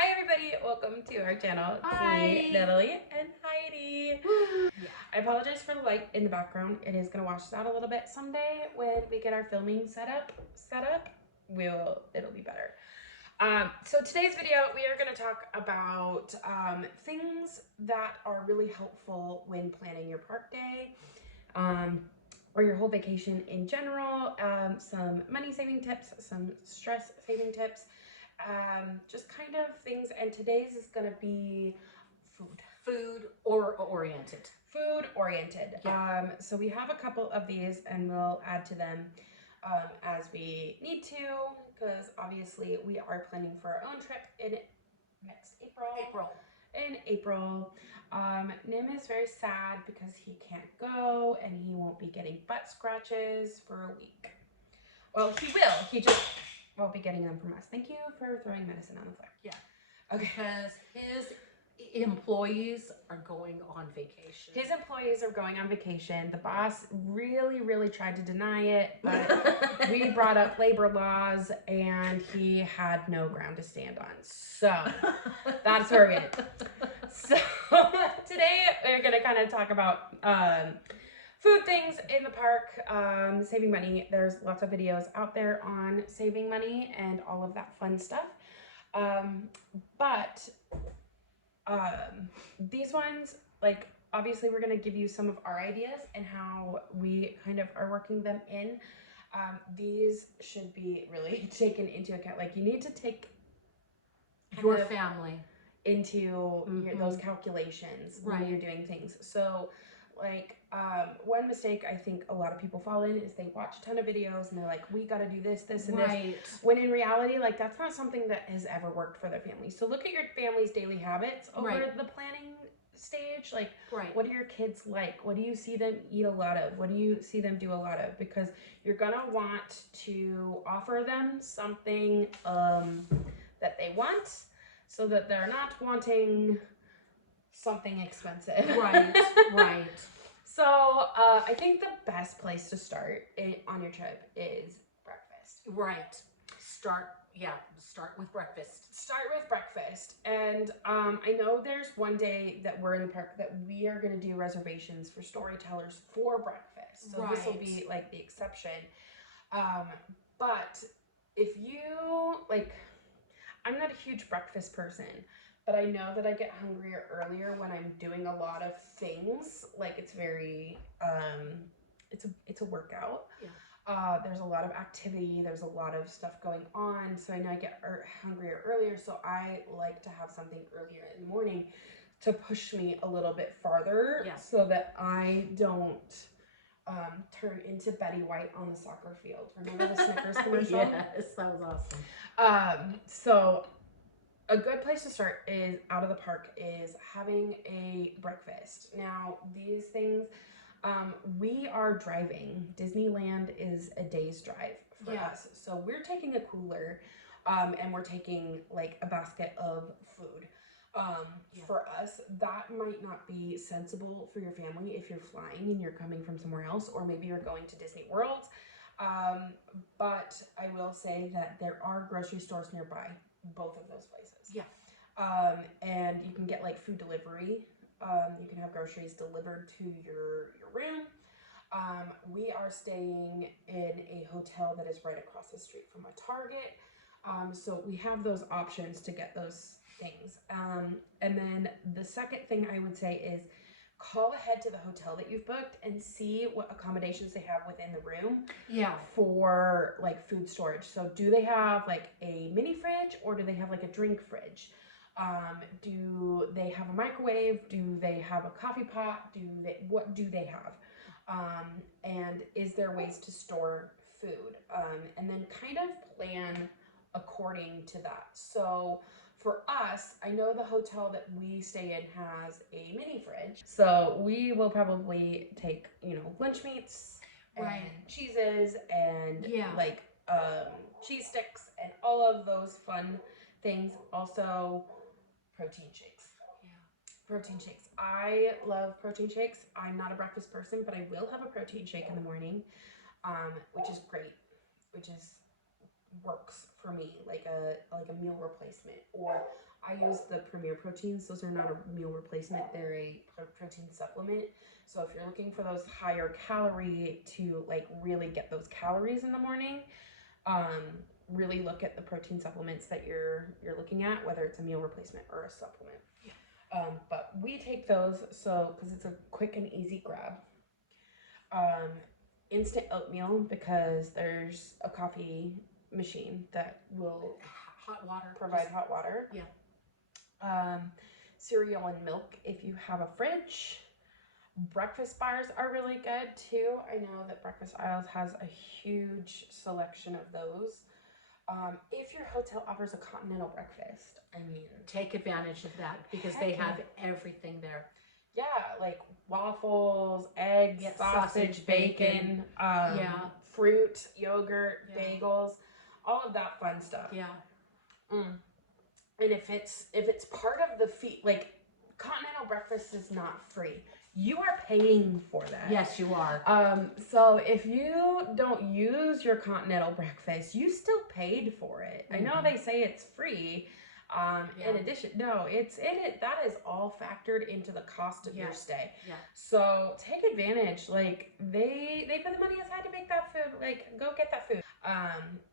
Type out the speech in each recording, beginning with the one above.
Hi everybody, welcome to our channel. Hi. It's me, Natalie and Heidi. Yeah. I apologize for the light in the background. It is gonna wash us out a little bit someday when we get our filming set up. It'll be better. So today's video, we are gonna talk about things that are really helpful when planning your park day. Or your whole vacation in general, some money saving tips, some stress saving tips, just kind of things. And today's is going to be Food oriented. Food oriented. Yeah. So we have a couple of these and we'll add to them as we need to, because obviously we are planning for our own trip in next April. In April. Nim is very sad because he can't go and he won't be getting butt scratches for a week. Well, he will. He just won't be getting them from us. Thank you for throwing medicine on the floor. Yeah. Okay. Because his employees are going on vacation. His employees are going on vacation. The boss really tried to deny it, but we brought up labor laws and he had no ground to stand on. So that's where we're at. So today we're going to kind of talk about food things in the park, saving money. There's lots of videos out there on saving money and all of that fun stuff. But these ones, like, obviously we're going to give you some of our ideas and how we kind of are working them in. These should be really taken into account. Like, you need to take your family into those calculations when you're doing things. So like, one mistake I think a lot of people fall in is they watch a ton of videos and they're like, we got to do this, and this. When in reality, like, that's not something that has ever worked for their family. So look at your family's daily habits over the planning stage. Like, what are your kids like? What do you see them eat a lot of? What do you see them do a lot of? Because you're going to want to offer them something that they want, so that they're not wanting something expensive. Right. So I think the best place to start on your trip is breakfast. Right. Start with breakfast. Start with breakfast. And I know there's one day that we're in the park that we are going to do reservations for storytellers for breakfast. So this will be like the exception. But if you, like, I'm not a huge breakfast person, but I know that I get hungrier earlier when I'm doing a lot of things. Like, it's very, it's a workout. Yeah. There's a lot of activity. There's a lot of stuff going on. So I know I get hungrier earlier. So I like to have something earlier in the morning to push me a little bit farther, so that I don't turn into Betty White on the soccer field. Remember the Snickers commercial? Yes, that was awesome. So a good place to start is out of the park is having a breakfast. Now, these things, we are driving. Disneyland is a day's drive for us. So we're taking a cooler, and we're taking like a basket of food. For us, that might not be sensible for your family if you're flying and you're coming from somewhere else, or maybe you're going to Disney World. But I will say that there are grocery stores nearby both of those places. Yeah. And you can get like food delivery. You can have groceries delivered to your room. We are staying in a hotel that is right across the street from a Target. So we have those options to get those things. And then the second thing I would say is call ahead to the hotel that you've booked and see what accommodations they have within the room for like food storage. So do they have like a mini fridge, or do they have like a drink fridge? Do they have a microwave? Do they have a coffee pot? What do they have? And is there ways to store food? And then kind of plan according to that. So for us, I know the hotel that we stay in has a mini fridge. So we will probably take, lunch meats and cheeses and like cheese sticks and all of those fun things. Also, protein shakes. Protein shakes. I love protein shakes. I'm not a breakfast person, but I will have a protein shake in the morning, which is great, works for me like a meal replacement. Or I use the Premier Proteins. Those are not a meal replacement. They're a protein supplement. So if you're looking for those higher calorie to like really get those calories in the morning, really look at the protein supplements that you're looking at, whether it's a meal replacement or a supplement. But we take those so because it's a quick and easy grab. Instant oatmeal because there's a coffee machine that will hot water provide hot water. Yeah. Cereal and milk if you have a fridge. Breakfast bars are really good too. I know that Breakfast Isles has a huge selection of those. If your hotel offers a continental breakfast, I mean, take advantage of that because they have everything there. Yeah, like waffles, eggs, sausage, bacon, fruit, yogurt, bagels, all of that fun stuff. Yeah. And if it's part of the fee, like continental breakfast is not free. You are paying for that. Yes, you are. So if you don't use your continental breakfast, you still paid for it. I know they say it's free. In addition, no, it's in it. That is all factored into the cost of your stay. Yeah. So take advantage. Like they put the money aside to make that food. Like go get that food.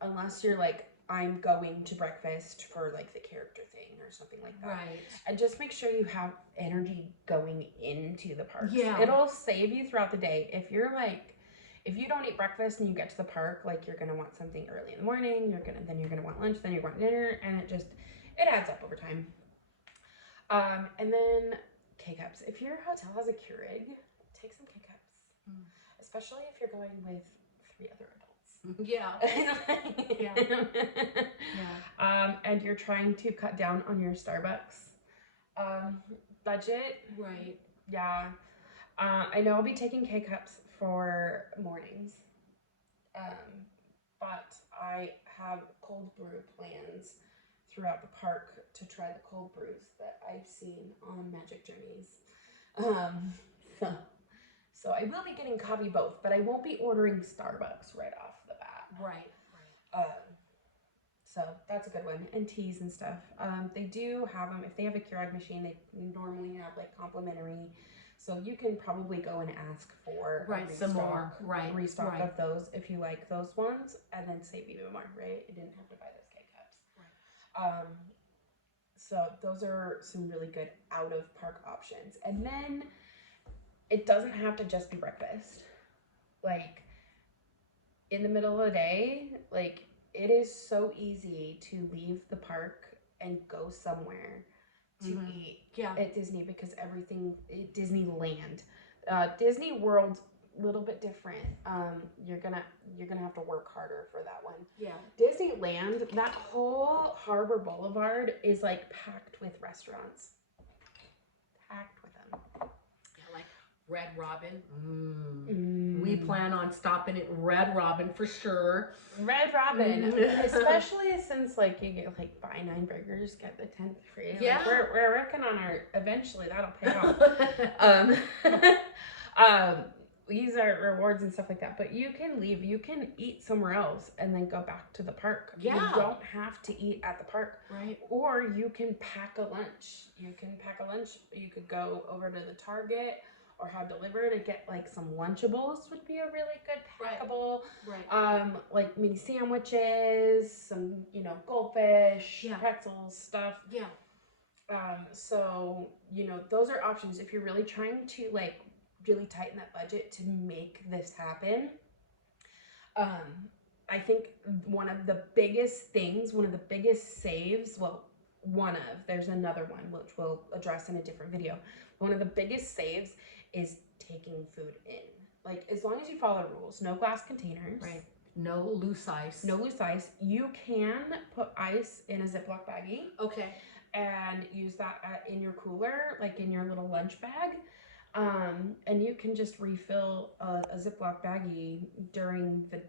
Unless you're like, I'm going to breakfast for like the character thing or something like that. Right. And just make sure you have energy going into the parks. Yeah. It'll save you throughout the day. If you're like, if you don't eat breakfast and you get to the park, like you're gonna want something early in the morning. Then you're gonna want lunch. Then you want dinner, and it adds up over time. And then K-cups. If your hotel has a Keurig, take some K-cups. Especially if you're going with 3 other adults. Yeah. And you're trying to cut down on your Starbucks budget. Right. Yeah. I know I'll be taking K-cups for mornings. But I have cold brew plans throughout the park to try the cold brews that I've seen on Magic Journeys. So I will be getting coffee both, but I won't be ordering Starbucks right off the bat. Right. So that's a good one. And teas and stuff. They do have them. If they have a Keurig machine, they normally have like complimentary. So you can probably go and ask for some more. Restock of those if you like those ones, and then save even more. Right? You didn't have to buy those K-cups. Right. So those are some really good out of park options. And then it doesn't have to just be breakfast. Like in the middle of the day, like it is so easy to leave the park and go somewhere to eat at Disney because Disneyland, Disney World's a little bit different. You're gonna have to work harder for that one. Yeah. Disneyland, that whole Harbor Boulevard is like packed with restaurants. Packed with them. Yeah, like Red Robin. We plan on stopping at Red Robin for sure. Red Robin, especially since like you get like buy 9 burgers, get the 10th free. Yeah, like, we're working on our eventually that'll pay off. Use our rewards and stuff like that. But you can leave. You can eat somewhere else and then go back to the park. Yeah. You don't have to eat at the park. Right. Or you can pack a lunch. You could go over to the Target or have delivered and get like some Lunchables would be a really good packable. Right. Like mini sandwiches, some, goldfish, pretzels, stuff. Yeah. So, those are options if you're really trying to like really tighten that budget to make this happen. I think one of the biggest saves, there's another one which we'll address in a different video. One of the biggest saves is taking food in. Like as long as you follow the rules, no glass containers. Right. No loose ice. No loose ice. You can put ice in a Ziploc baggie. Okay. And use that in your cooler, like in your little lunch bag. And you can just refill a Ziploc baggie during the,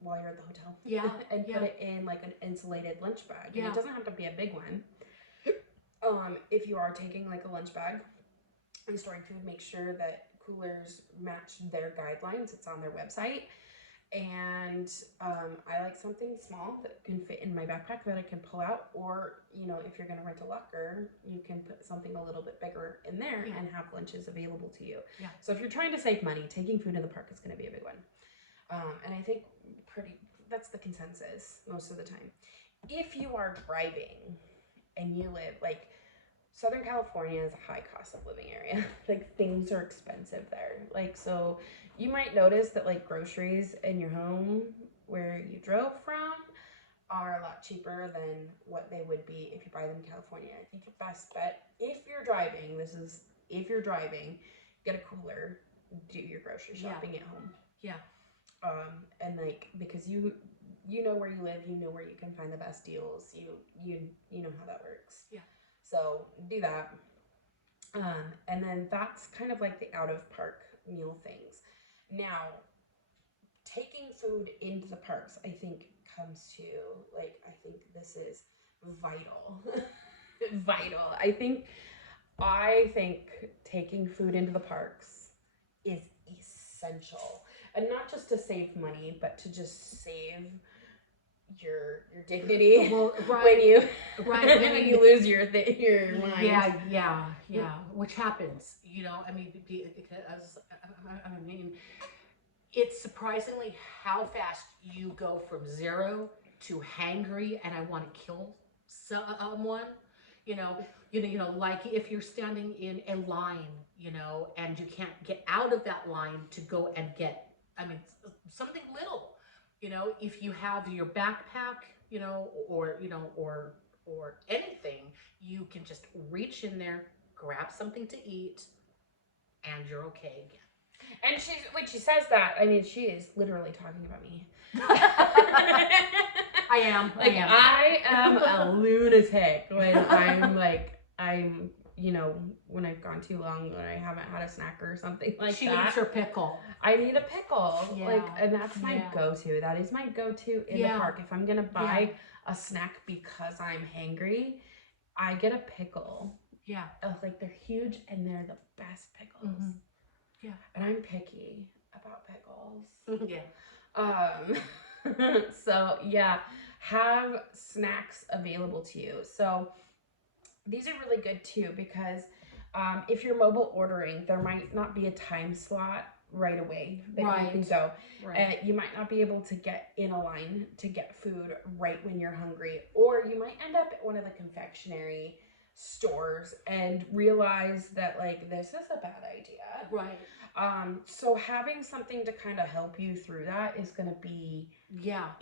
while you're at the hotel. Yeah. And put it in like an insulated lunch bag. Yeah. And it doesn't have to be a big one. If you are taking like a lunch bag and storing food, make sure that coolers match their guidelines. It's on their website. And I like something small that can fit in my backpack that I can pull out. Or, you know, if you're going to rent a locker, you can put something a little bit bigger in there and have lunches available to you. Yeah. So if you're trying to save money, taking food in the park is going to be a big one. And I think that's the consensus most of the time. If you are driving and you live like Southern California is a high cost of living area. Like things are expensive there. Like so you might notice that like groceries in your home where you drove from are a lot cheaper than what they would be if you buy them in California. I think your best bet if you're driving, get a cooler, do your grocery shopping at home. Yeah. And like because you know where you live, you know where you can find the best deals. You know how that works. Yeah. So do that. And then that's kind of like the out of park meal things. Now, taking food into the parks, I think comes to like I think this is vital. Vital. I think taking food into the parks is essential. And not just to save money, but to just save your dignity. Well, right, when you when you lose your mind. Yeah, which happens, you know. I mean, because I mean, it's surprisingly how fast you go from 0 to hangry, and I want to kill someone. You know, like if you're standing in a line, you know, and you can't get out of that line to go and get, I mean, something little. You know, if you have your backpack, you know, or anything, you can just reach in there, grab something to eat, and you're okay again. And when she says that, I mean, she is literally talking about me. I am. I am a lunatic when I'm, you know, when I've gone too long, when I haven't had a snack or something like she that. She needs her pickle. I need a pickle. Yeah. And that's my go-to. That is my go-to in the park. If I'm going to buy a snack because I'm hangry, I get a pickle. Yeah. Like they're huge and they're the best pickles. Mm-hmm. Yeah. And I'm picky about pickles. Yeah. So yeah, have snacks available to you. So these are really good too because if you're mobile ordering, there might not be a time slot right away that you can go. Right. You might not be able to get in a line to get food right when you're hungry, or you might end up at one of the confectionery stores and realize that like this is a bad idea. Right. So having something to kind of help you through that is going to be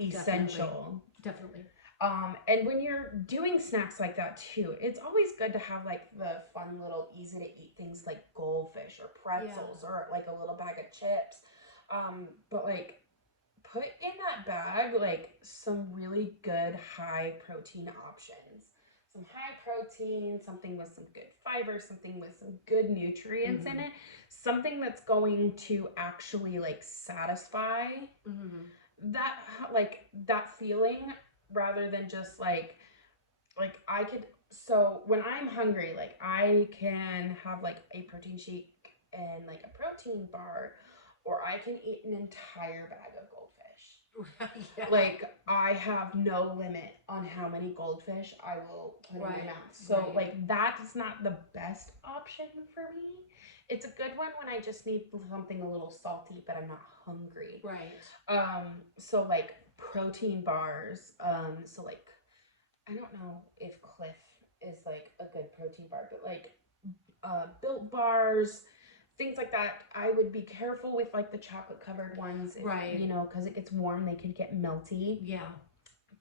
essential. Definitely. And when you're doing snacks like that too, it's always good to have like the fun little easy to eat things like goldfish or pretzels or like a little bag of chips. But like put in that bag like some really good high protein options. Some high protein, something with some good fiber, something with some good nutrients in it, something that's going to actually like satisfy that feeling rather than just like I could. So when I'm hungry, like I can have like a protein shake and like a protein bar, or I can eat an entire bag of goldfish. Like I have no limit on how many goldfish I will put in my mouth. So like that's not the best option for me. It's a good one when I just need something a little salty, but I'm not hungry. Right. So like protein bars. So like I don't know if Cliff is like a good protein bar, but like Built bars, things like that. I would be careful with like the chocolate covered ones, if, you know, because it gets warm, they can get melty. Yeah.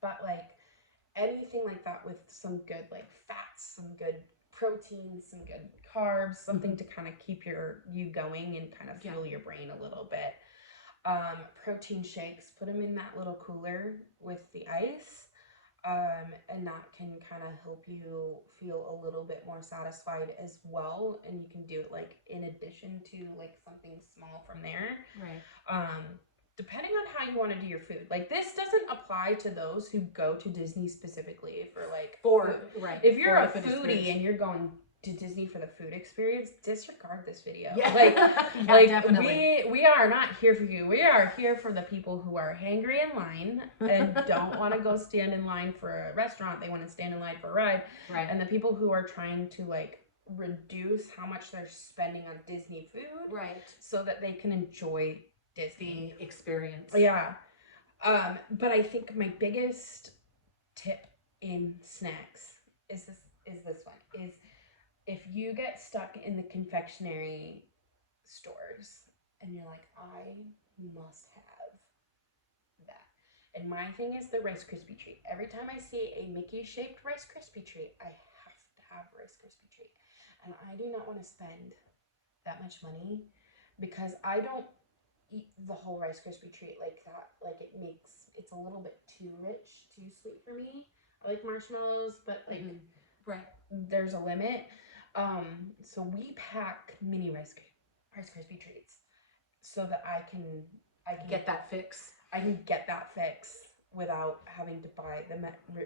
But like anything like that with some good like fats, some good protein, some good carbs, something to kind of keep you going and kind of fuel your brain a little bit. Protein shakes, put them in that little cooler with the ice. And that can kind of help you feel a little bit more satisfied as well. And you can do it like in addition to like something small from there. Right. Depending on how you want to do your food. Like this doesn't apply to those who go to Disney specifically for like food. If you're a foodie and you're going to Disney for the food experience, disregard this video. Yeah. Like, Yeah, definitely. we are not here for you. We are here for the people who are hangry in line and don't want to go stand in line for a restaurant. They want to stand in line for a ride. Right. And the people who are trying to like reduce how much they're spending on Disney food, Right. so that they can enjoy Disney The experience. Yeah. But I think my biggest tip in snacks is this one is if you get stuck in the confectionery stores and you're like, I must have that. And my thing is the Rice Krispie treat. Every time I see a Mickey shaped Rice Krispie treat, I have to have Rice Krispie treat. And I do not want to spend that much money because I don't eat the whole Rice Krispie treat like that. Like it's a little bit too rich, too sweet for me. I like marshmallows, but like right, there's a limit. So we pack mini Rice Krispie treats so that I can get that fix. I can get that fix without having to buy the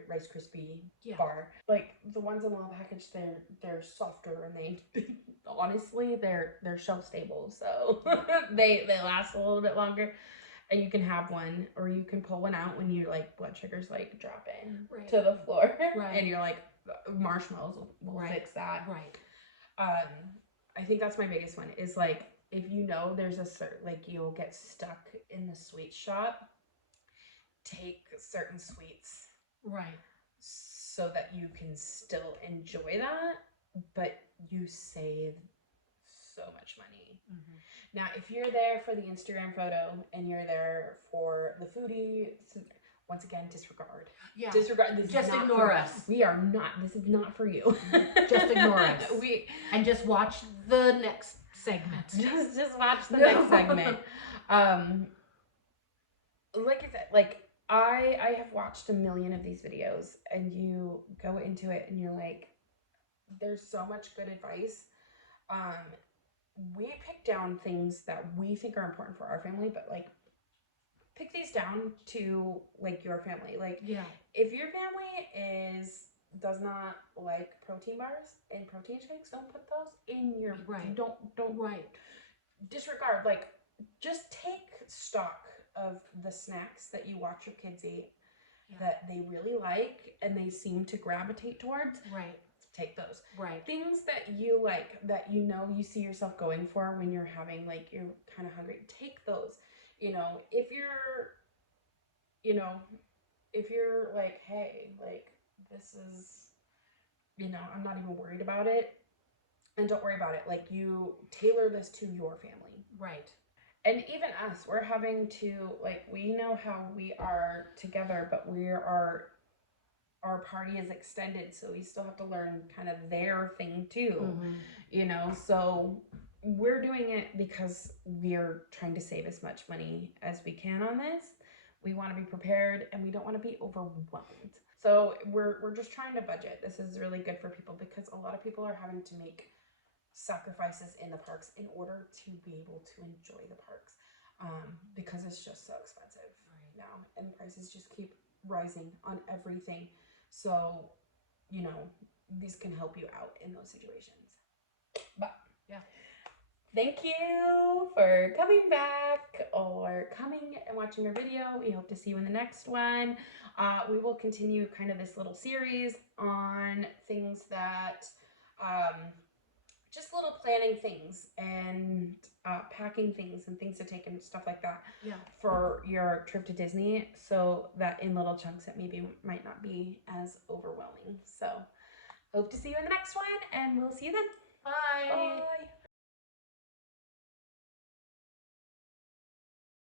Rice Krispie bar. Like the ones in the little package, they're softer and they honestly they're shelf stable, so they last a little bit longer. And you can have one, or you can pull one out when you like blood sugars like drop in to the floor, and you're like marshmallows will fix that. Right. I think that's my biggest one is like if you know there's a certain like you'll get stuck in the sweet shop, take certain sweets, right, so that you can still enjoy that, but you save so much money. Now, if you're there for the Instagram photo and you're there for the foodie, once again, disregard. Yeah. Disregard. This just is not ignore us. We are not. This is not for you. Just ignore us. And just watch the next segment. Just watch the next segment. Like I said, like I have watched a million of these videos, and you go into it and you're like, there's so much good advice. We pick down things that we think are important for our family, but like pick these down to like your family. Like if your family does not like protein bars and protein shakes, don't put those in your don't disregard. Like just take stock of the snacks that you watch your kids eat that they really like and they seem to gravitate towards. Take those. Things that you like, that you know you see yourself going for when you're having like you're kind of hungry. Take those. You know, if you're like, hey, like this is, I'm not even worried about it. And don't worry about it. Like you tailor this to your family. And even us, we're having to like we know how we are together, but our party is extended, so we still have to learn kind of their thing too, so we're doing it because we're trying to save as much money as we can on this. We want to be prepared and we don't want to be overwhelmed. So we're just trying to budget. This is really good for people because a lot of people are having to make sacrifices in the parks in order to be able to enjoy the parks, because it's just so expensive now, and the prices just keep rising on everything. So, these can help you out in those situations. But thank you for coming back or coming and watching our video. We hope to see you in the next one. We will continue kind of this little series on things that, just little planning things and packing things and things to take and stuff like that for your trip to Disney, so that in little chunks it maybe might not be as overwhelming. So hope to see you in the next one, and we'll see you then. Bye. Bye.